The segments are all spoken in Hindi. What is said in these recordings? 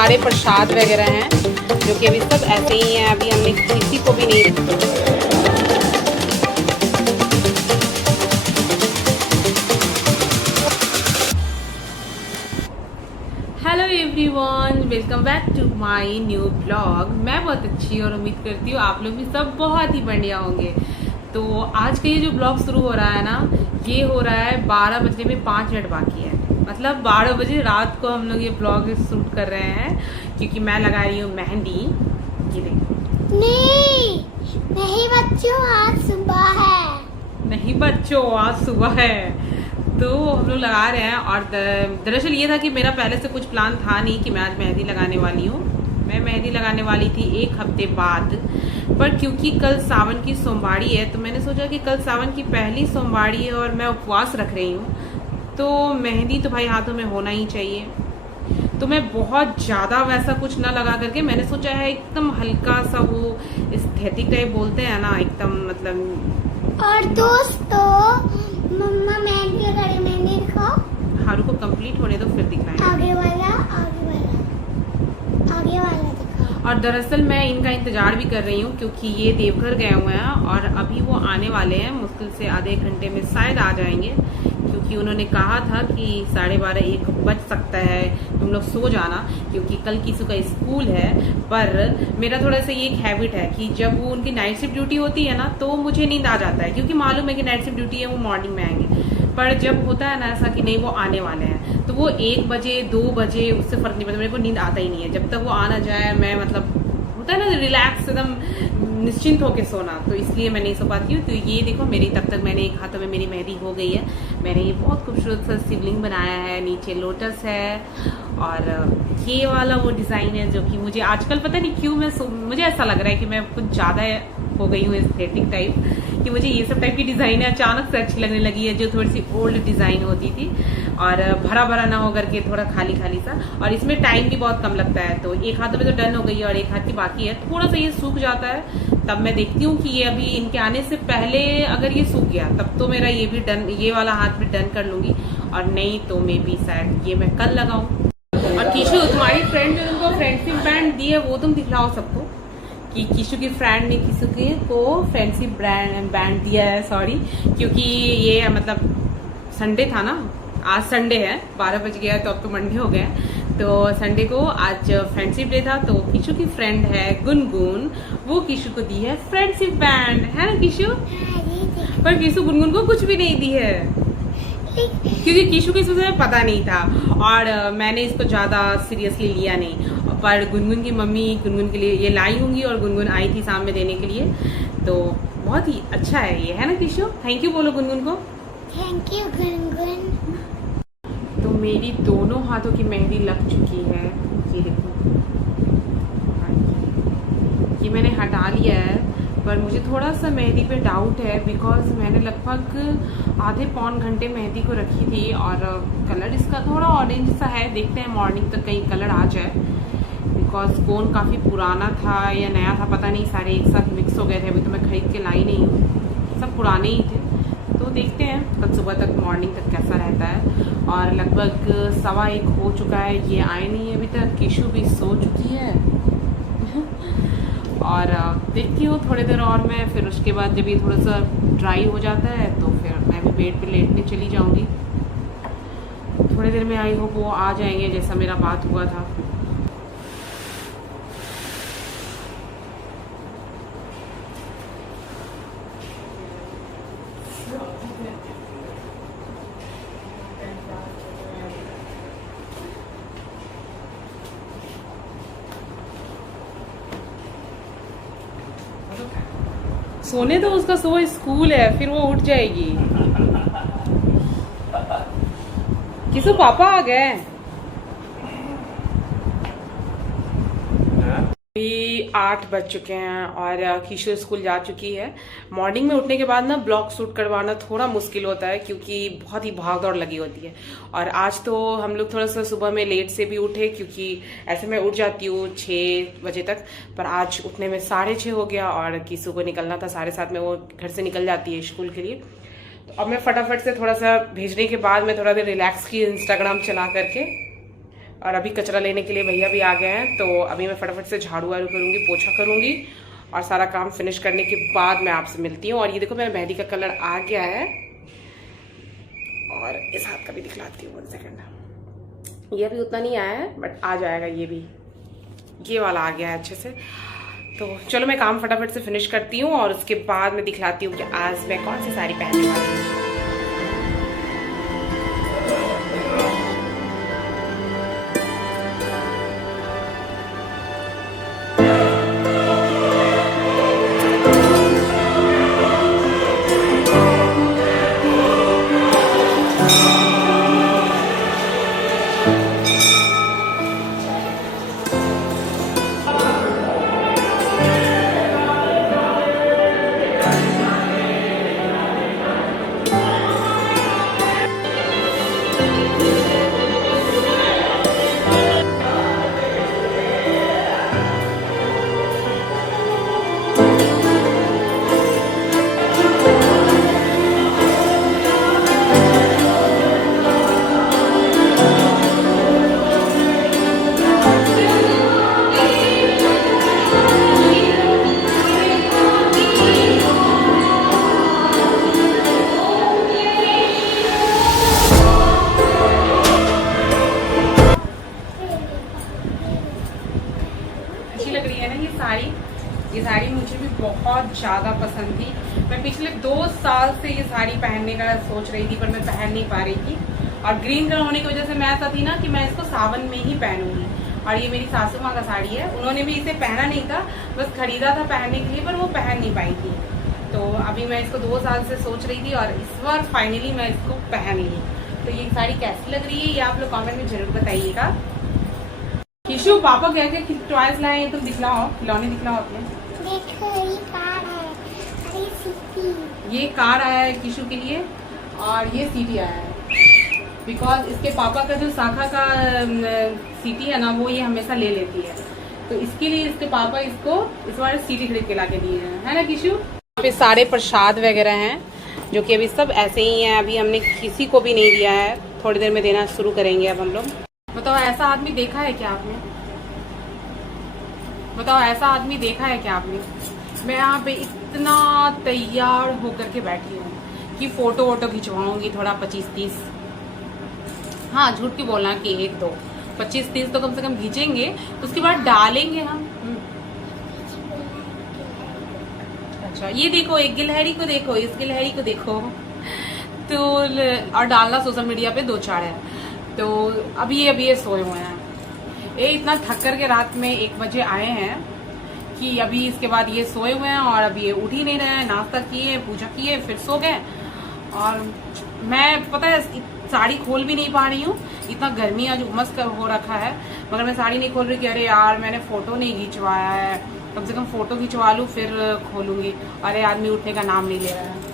सारे प्रसाद वगैरह हैं जो कि अभी सब ऐसे ही हैं, अभी हमने किसी को भी नहीं। Hello everyone, welcome back to my new blog. मैं बहुत अच्छी और उम्मीद करती हूँ आप लोग भी सब बहुत ही बढ़िया होंगे। तो आज का ये जो ब्लॉग शुरू हो रहा है ना, ये हो रहा है 12 बजने में 5 मिनट बाकी है। मतलब 12 बजे रात को हम लोग ये ब्लॉग शूट कर रहे हैं क्योंकि मैं लगा रही हूँ मेहंदी। ये देखो। नहीं बच्चों, आज सुबह है। नहीं बच्चों, आज सुबह है। तो हम लोग लगा रहे हैं। और दरअसल ये था कि मेरा पहले से कुछ प्लान था नहीं कि मैं आज मेहंदी लगाने वाली हूँ। मैं मेहंदी लगाने वाली थी 1 हफ्ते बाद, पर क्योंकि कल सावन की सोमवारी है तो मैंने सोचा कि कल सावन की पहली सोमवारी है और मैं उपवास रख रही हूँ, तो मेहंदी तो भाई हाथों में होना ही चाहिए। तो मैं बहुत ज़्यादा वैसा कुछ ना लगा करके मैंने सोचा है एकदम हल्का सा, वो एस्थेटिक टाइप बोलते हैं ना, एकदम मतलब। और दोस्तों, मम्मा मेहंदी लगा रही, मेहंदी दिखाओ। हाँ रुको, कंप्लीट होने दो फिर दिखाएंगे। आगे वाला, आगे वाला, आगे वाला दिखाओ। और दरअसल मैं इनका इंतजार भी कर रही हूँ क्योंकि ये देवघर गए हुए हैं और अभी वो आने वाले हैं। मुश्किल से आधे घंटे में शायद आ जाएंगे, क्योंकि उन्होंने कहा था कि 12:30 1 बज सकता है, तुम लोग सो जाना, क्योंकि कल किसी का स्कूल है। पर मेरा थोड़ा सा ये एक हैबिट है कि जब वो उनकी नाइट शिफ्ट ड्यूटी होती है ना तो मुझे नींद आ जाता है, क्योंकि मालूम है कि नाइट शिफ्ट ड्यूटी है, वो मॉर्निंग में आएंगे। पर जब होता है ना ऐसा कि नहीं वो आने वाले हैं, तो वो 1 बजे 2 बजे उससे फर्क नहीं पड़ता, मेरे को नींद आता ही नहीं है जब तक वो आना जाए। मैं मतलब होता है ना रिलैक्स, एकदम निश्चिंत होके सोना, तो इसलिए मैं नहीं सो पाती हूँ। तो ये देखो मेरी, तब तक मैंने एक हाथों में मेरी मेहंदी हो गई है। मैंने ये बहुत खूबसूरत सा शिवलिंग बनाया है, नीचे लोटस है और ये वाला वो डिज़ाइन है जो कि मुझे आजकल पता नहीं क्यों मुझे ऐसा लग रहा है कि मैं कुछ ज़्यादा हो गई हूँ एस्थेटिक टाइप, कि मुझे ये सब टाइप की डिज़ाइन अचानक से अच्छी लगने लगी है, जो थोड़ी सी ओल्ड डिज़ाइन होती थी और भरा भरा ना हो करके थोड़ा खाली खाली सा। और इसमें टाइम भी बहुत कम लगता है, तो एक हाथ में तो डन हो गई है और एक हाथ की बाकी है। थोड़ा सा ये सूख जाता है तब मैं देखती हूँ कि ये अभी इनके आने से पहले अगर ये सूख गया तब तो मेरा ये भी डन, ये वाला हाथ भी डन कर लूंगी, और नहीं तो मे बी शायद ये मैं कल लगाऊं। और किशु, तुम्हारी फ्रेंड जो तुमको फ्रेंडशिप बैंड दी है वो तुम दिखलाओ सबको, कि किशु की फ्रेंड ने किशु को फ्रेंडशिप बैंड दिया है। सॉरी, क्योंकि ये मतलब संडे था ना, आज संडे है, 12 बज गया तो अब तो मंडे हो गया। तो संडे को आज फ्रेंडशिप डे था, तो किशु की फ्रेंड है गुनगुन, वो किशु को दी है फ्रेंडशिप बैंड, है ना किशु? पर किशु गुनगुन को कुछ भी नहीं दी है क्योंकि किशु को इस विषय में पता नहीं था और मैंने इसको ज्यादा सीरियसली लिया नहीं। पर गुनगुन की मम्मी गुनगुन के लिए ये लाई होंगी और गुनगुन आई थी सामने देने के लिए, तो बहुत ही अच्छा है ये, है ना किशु? थैंक यू बोलो गुनगुन को। Thank you Gungun. तो मेरी दोनों हाथों की मेहंदी लग चुकी है, ये देखो। ये मैंने हटा लिया है, पर मुझे थोड़ा सा मेहंदी पे डाउट है, बिकॉज मैंने लगभग आधे पौन घंटे मेहंदी को रखी थी और कलर इसका थोड़ा ऑरेंज सा है। देखते हैं मॉर्निंग तक कहीं कलर आ जाए, बिकॉज कोन काफ़ी पुराना था या नया था पता नहीं, सारे एक साथ मिक्स हो गए थे। अभी तो मैं खरीद के लाई नहीं हूँ, सब पुराने ही थे। तो देखते हैं कल सुबह तक, मॉर्निंग तक कैसा रहता है। और लगभग 1:15 हो चुका है, ये आए नहीं है अभी तक। किशु भी सो चुकी है और देखती हूँ थोड़ी देर और मैं, फिर उसके बाद जब ये थोड़ा सा ड्राई हो जाता है तो फिर मैं भी बेड पे लेटने चली जाऊँगी। थोड़ी देर में आई होप वो आ जाएंगे जैसा मेरा बात हुआ था। सोने तो उसका सुबह स्कूल है, फिर वो उठ जाएगी। किसु पापा आ गए? अभी 8 बज चुके हैं और किशोर स्कूल जा चुकी है। मॉर्निंग में उठने के बाद ना ब्लॉग शूट करवाना थोड़ा मुश्किल होता है क्योंकि बहुत ही भाग दौड़ लगी होती है। और आज तो हम लोग थोड़ा सा सुबह में लेट से भी उठे, क्योंकि ऐसे मैं उठ जाती हूँ 6 बजे तक, पर आज उठने में 6:30 हो गया और किशोर को निकलना था 7:30 में, वो घर से निकल जाती है स्कूल के लिए। तो अब मैं फटाफट से थोड़ा सा भेजने के बाद मैं थोड़ा देर रिलैक्स की इंस्टाग्राम चला करके और अभी कचरा लेने के लिए भैया भी आ गए हैं, तो अभी मैं फटाफट से झाड़ू वाड़ू करूँगी, पोछा करूँगी और सारा काम फिनिश करने के बाद मैं आपसे मिलती हूँ। और ये देखो मेरा मेहंदी का कलर आ गया है और इस हाथ का भी दिखलाती हूँ, 1 सेकेंड। ये भी उतना नहीं आया है बट आ जाएगा, ये भी ये वाला आ गया है अच्छे से। तो चलो मैं काम फटाफट से फिनिश करती हूँ और उसके बाद मैं दिखलाती हूँ कि आज मैं कौन सी साड़ी पहनने वाली हूँ। ये साड़ी मुझे भी बहुत ज़्यादा पसंद थी। मैं पिछले 2 साल से ये साड़ी पहनने का सोच रही थी पर मैं पहन नहीं पा रही थी। और ग्रीन कलर होने की वजह से मैं ऐसा थी ना कि मैं इसको सावन में ही पहनूंगी। और ये मेरी सासू माँ का साड़ी है, उन्होंने भी इसे पहना नहीं था, बस खरीदा था पहनने के लिए पर वो पहन नहीं पाई थी। तो अभी मैं इसको 2 साल से सोच रही थी और इस बार फाइनली मैं इसको पहन ली। तो ये साड़ी कैसी लग रही है ये आप लोग कॉमेंट में जरूर बताइएगा। किशु पापा क्या क्या टॉयज लाए तुम दिखलाओ, खिलौने दिखलाओ अपने। देखो ये कार है, अरे सीटी। ये कार आया है किशु के लिए और ये सीटी आया है बिकॉज इसके पापा का जो शाखा का सीटी है ना वो ये हमेशा ले लेती है, तो इसके लिए इसके पापा इसको इस बार सीटी खरीद के लाके दिए हैं, है ना किशु। यहाँ पे सारे प्रसाद वगैरह हैं जो कि अभी सब ऐसे ही हैं, अभी हमने किसी को भी नहीं दिया है, थोड़ी देर में देना शुरू करेंगे अब हम लोग। बताओ ऐसा आदमी देखा है क्या आपने? बताओ ऐसा आदमी देखा है क्या आपने? मैं यहाँ पे इतना तैयार होकर के बैठी हूँ कि फोटो वोटो खिंचवाऊंगी थोड़ा 25-30, हाँ झूठ की बोलना कि 1-2 25-30 तो कम से कम खींचेंगे, उसके बाद डालेंगे हम। अच्छा ये देखो, एक गिलहरी को देखो, इस गिलहरी को देखो। तो और डालना सोशल मीडिया पे 2-4 है। तो अभी ये सोए हुए हैं, ये इतना थक कर के रात में 1 बजे आए हैं कि अभी इसके बाद ये सोए हुए हैं और अभी ये उठ ही नहीं रहे हैं। नाश्ता किए, पूजा किए, फिर सो गए। और मैं पता है साड़ी खोल भी नहीं पा रही हूँ, इतना गर्मी आज उमस हो रखा है, मगर मैं साड़ी नहीं खोल रही कि अरे यार मैंने फोटो नहीं खिंचवाया है, कम से कम फोटो खिंचवा लूँ फिर खोलूंगी। अरे आदमी उठने का नाम नहीं ले रहा है।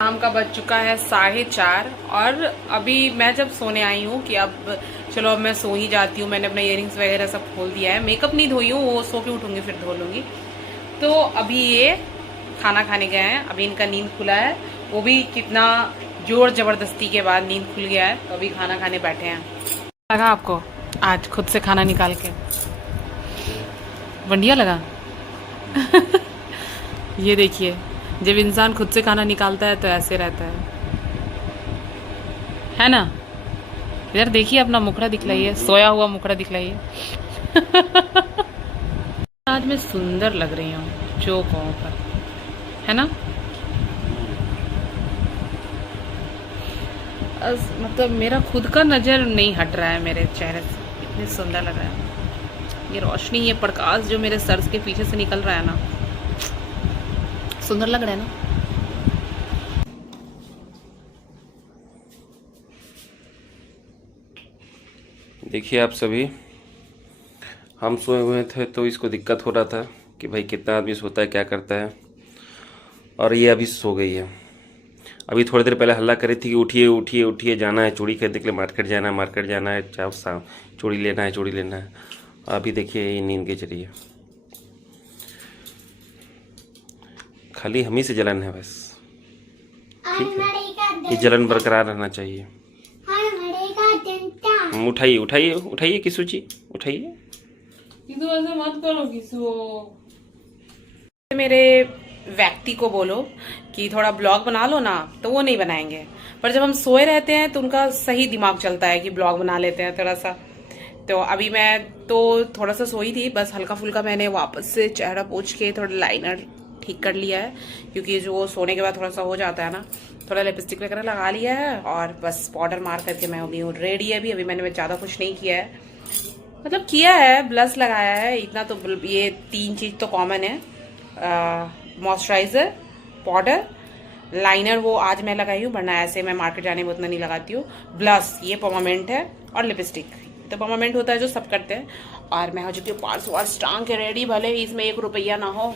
शाम का बज चुका है 4:30 और अभी मैं जब सोने आई हूँ कि अब चलो अब मैं सो ही जाती हूँ। मैंने अपना इयररिंग्स वगैरह सब खोल दिया है, मेकअप नहीं धोई हूँ, वो सो के उठूंगी फिर धो लूंगी। तो अभी ये खाना खाने गए हैं, अभी इनका नींद खुला है, वो भी कितना जोर जबरदस्ती के बाद नींद खुल गया है, तो अभी खाना खाने बैठे हैं। लगा आपको आज खुद से खाना निकाल के बढ़िया लगा? ये देखिए जब इंसान खुद से खाना निकालता है तो ऐसे रहता है ना। यार देखिए अपना मुखड़ा दिखलाइए, सोया हुआ मुखड़ा दिखलाइए। आज मैं सुंदर लग रही हूँ जो कहो पर, है ना। मतलब मेरा खुद का नजर नहीं हट रहा है मेरे चेहरे से, इतनी सुंदर लग रहा है। ये रोशनी, ये प्रकाश जो मेरे सर के पीछे से निकल रहा है ना, सुंदर लग रहा है ना। देखिए आप सभी, हम सोए हुए थे तो इसको दिक्कत हो रहा था कि भाई कितना आदमी सोता है, क्या करता है, और ये अभी सो गई है। अभी थोड़ी देर पहले हल्ला करी थी कि उठिए उठिए उठिए, जाना है चूड़ी खरीदने के लिए, मार्केट जाना है, मार्केट जाना है, चाहे चूड़ी लेना है, चूड़ी लेना है। अभी देखिए ये नींद के चली है, खाली हम ही से जलन है बस, ठीक है, ये जलन बरकरार रहना चाहिए। उठाइए उठाइए उठाइए किसू जी, उठाइए। किसू ऐसे मत करो किसू। मेरे व्यक्ति को बोलो कि थोड़ा ब्लॉग बना लो ना, तो वो नहीं बनाएंगे। पर जब हम सोए रहते हैं तो उनका सही दिमाग चलता है कि ब्लॉग बना लेते हैं थोड़ा सा। तो अभी मैं तो थोड़ा सा सोई थी, बस हल्का फुल्का मैंने वापस से चेहरा पोंछ के थोड़ा लाइनर ठीक कर लिया है, क्योंकि जो सोने के बाद थोड़ा सा हो जाता है ना, थोड़ा लिपस्टिक वगैरह लगा लिया है और बस पाउडर मार करके मैं अभी हूँ रेडी है। अभी मैंने ज़्यादा कुछ नहीं किया है, मतलब किया है, ब्लश लगाया है इतना तो। ये 3 चीज़ तो कॉमन है, मॉइस्चराइज़र, पाउडर, लाइनर वो आज मैं लगाई हूँ, वरना ऐसे मैं मार्केट जाने में उतना नहीं लगाती हूँ। ब्लश ये परमानेंट है, और लिपस्टिक तो परमानेंट होता है जो सब करते हैं। और मैं हो चुकी हूँ पार्स वार्स टांग के रेडी, भले ही इसमें 1 रुपया ना हो,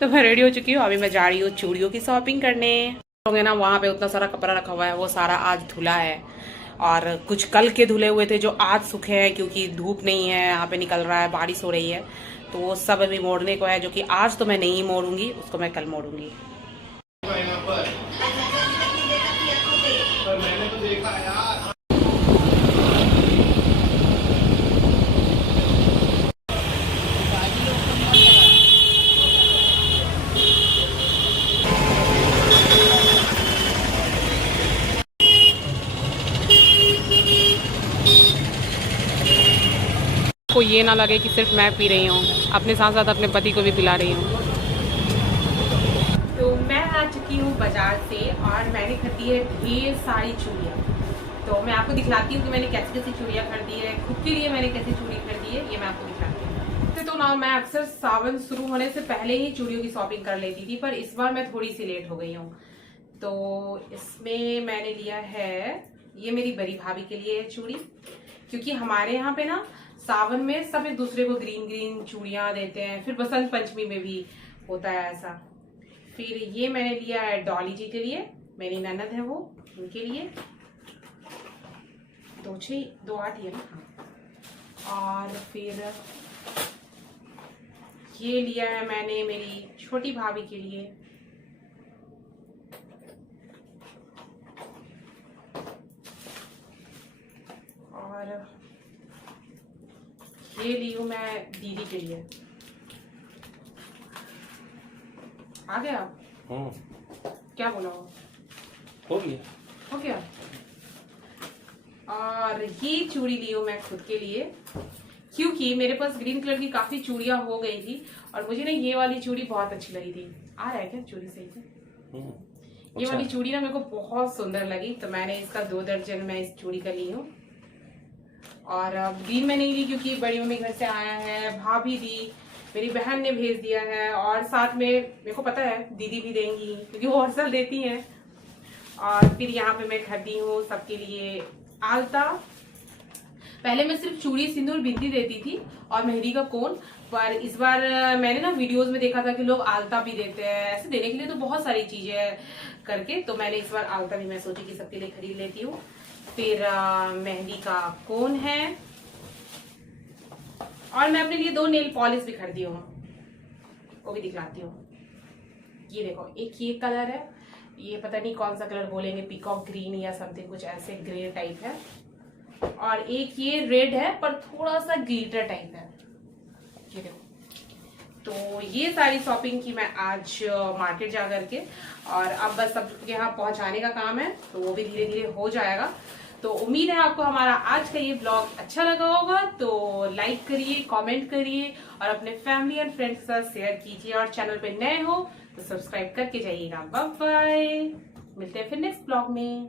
तो मैं रेडी हो चुकी हूँ। अभी मैं जा रही हूँ चूड़ियों की शॉपिंग करने। होंगे ना, वहाँ पे उतना सारा कपड़ा रखा हुआ है, वो सारा आज धुला है, और कुछ कल के धुले हुए थे जो आज सूखे हैं, क्योंकि धूप नहीं है यहाँ पे, निकल रहा है, बारिश हो रही है, तो वो सब अभी मोड़ने को है, जो कि आज तो मैं नहीं मोड़ूंगी, उसको मैं कल मोड़ूंगी। मैंने तो देखा यार। को ये ना लगे कि सिर्फ मैं पी रही हूँ, अपने साथ साथ अपने पति को भी पिला रही हूँ। तो मैं आ चुकी हूँ बाजार से, और मैंने खरीदी है ढेर सारी चूड़ियाँ। तो मैं आपको दिखलाती हूँ कि मैंने कैसी कैसी चूड़ियाँ खरीदी है, खुद के लिए मैंने कैसी चूड़ी खरीदी है, ये मैं आपको दिखलाती हूँ। तो ना मैं अक्सर सावन शुरू होने से पहले ही चूड़ियों की शॉपिंग कर लेती थी, पर इस बार मैं थोड़ी सी लेट हो गई हूँ। तो इसमें मैंने लिया है, ये मेरी बड़ी भाभी के लिए है चूड़ी, क्योंकि हमारे यहाँ पे ना सावन में सब एक दूसरे को ग्रीन ग्रीन चूड़ियां देते हैं, फिर बसंत पंचमी में भी होता है ऐसा। फिर ये मैंने लिया है डॉली जी के लिए, मेरी ननद है वो, उनके लिए 2-8 है ना। और फिर ये लिया है मैंने मेरी छोटी भाभी के लिए, और ये ली हूँ मैं दीदी के लिए। आ गया? क्या बोला हो गया, हो गया। और ये चूड़ी ली हूँ मैं खुद के लिए, क्योंकि मेरे पास ग्रीन कलर की काफी चूड़ियां हो गई थी, और मुझे ना ये वाली चूड़ी बहुत अच्छी लगी थी। आ रहा है क्या चूड़ी सही से? ये वाली चूड़ी ना मेरे को बहुत सुंदर लगी, तो मैंने इसका 2 दर्जन मैं इस चूड़ी का ली हूँ। और ग्रीन में नहीं ली, क्योंकि बड़ी मम्मी घर से आया है, भाभी दी, मेरी बहन ने भेज दिया है, और साथ में मेरे को पता है दीदी भी देंगी, क्योंकि वो हर साल देती हैं। और फिर यहाँ पे मैं खरीदी हूँ सबके लिए आलता। पहले मैं सिर्फ चूड़ी, सिंदूर, बिंदी देती थी और मेहंदी का कोन, पर इस बार मैंने ना वीडियोस में देखा था कि लोग आलता भी देते हैं, ऐसे देने के लिए तो बहुत सारी चीजें करके, तो मैंने इस बार आलता भी मैं सोची कि सबके लिए खरीद लेती हूँ। फिर मेहंदी का कोन है, और मैं अपने लिए 2 नेल पॉलिश भी खरीदी हूँ, वो भी दिखलाती हूँ। ये देखो, एक ये कलर है, ये पता नहीं कौन सा कलर बोलेंगे, पीकॉक ग्रीन या समथिंग कुछ ऐसे ग्रे टाइप है, और एक ये रेड है पर थोड़ा सा ग्लिटर टाइप है, ये देखो। तो ये सारी शॉपिंग की मैं आज मार्केट जा करके, और अब बस सबके यहाँ पहुंचाने का काम है, तो वो भी धीरे धीरे हो जाएगा। तो उम्मीद है आपको हमारा आज का ये ब्लॉग अच्छा लगा होगा, तो लाइक करिए, कमेंट करिए, और अपने फैमिली एंड फ्रेंड्स के साथ शेयर कीजिए, और चैनल पे नए हो तो सब्सक्राइब करके जाइएगा। बाय बाय, मिलते हैं फिर नेक्स्ट ब्लॉग में।